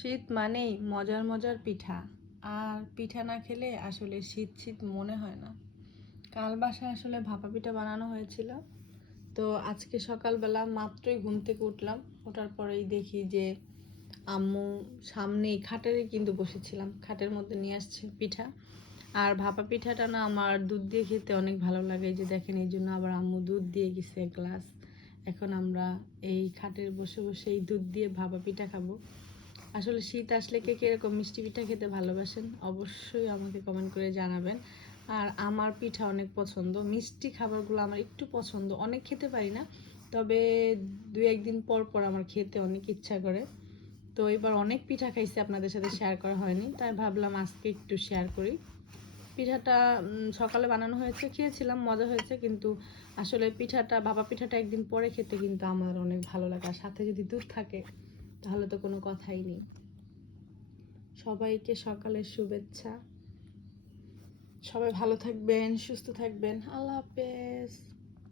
শীত মানেই মজার মজার পিঠা। আর পিঠা না খেলে আসলে শীত শীত মনে হয় না। কাল বাসায় আসলে ভাপা পিঠা বানানো হয়েছিল। তো আজকে সকালবেলা মাত্রই ঘুম থেকে উঠলাম, ওঠার পরেই দেখি যে আম্মু সামনেই খাটেরই কিন্তু বসেছিলাম, খাটের মধ্যে নিয়ে আসছে পিঠা। আর ভাপা পিঠাটা না আমার দুধ দিয়ে খেতে অনেক ভালো লাগে, এই যে দেখেন, এই জন্য আবার আম্মু দুধ দিয়ে গেছে এক গ্লাস। এখন আমরা এই খাটের বসে বসে এই দুধ দিয়ে ভাপা পিঠা খাবো। আসলে শীত আসলে কে কিরকম মিষ্টি পিঠা খেতে ভালোবাসেন অবশ্যই আমাকে কমেন্ট করে জানাবেন। আর আমার পিঠা অনেক পছন্দ, মিষ্টি খাবারগুলো আমার একটু পছন্দ, অনেক খেতে পারি না, তবে দু একদিন পর পর আমার খেতে অনেক ইচ্ছা করে। তো এবার অনেক পিঠা খাইছি, আপনাদের সাথে শেয়ার করা হয়নি, তাই ভাবলাম আজকে একটু শেয়ার করি। পিঠাটা সকালে বানানো হয়েছে, খেয়েছিলাম, মজা হয়েছে, কিন্তু আসলে পিঠাটা ভাপা পিঠাটা একদিন পরে খেতে কিন্তু আমার অনেক ভালো লাগে, আর সাথে যদি দুধ থাকে তাহলে তো কোনো কথাই নেই। সবাইকে সকালের শুভেচ্ছা। সবাই ভালো থাকবেন, সুস্থ থাকবেন। আল্লাহ হাফেজ।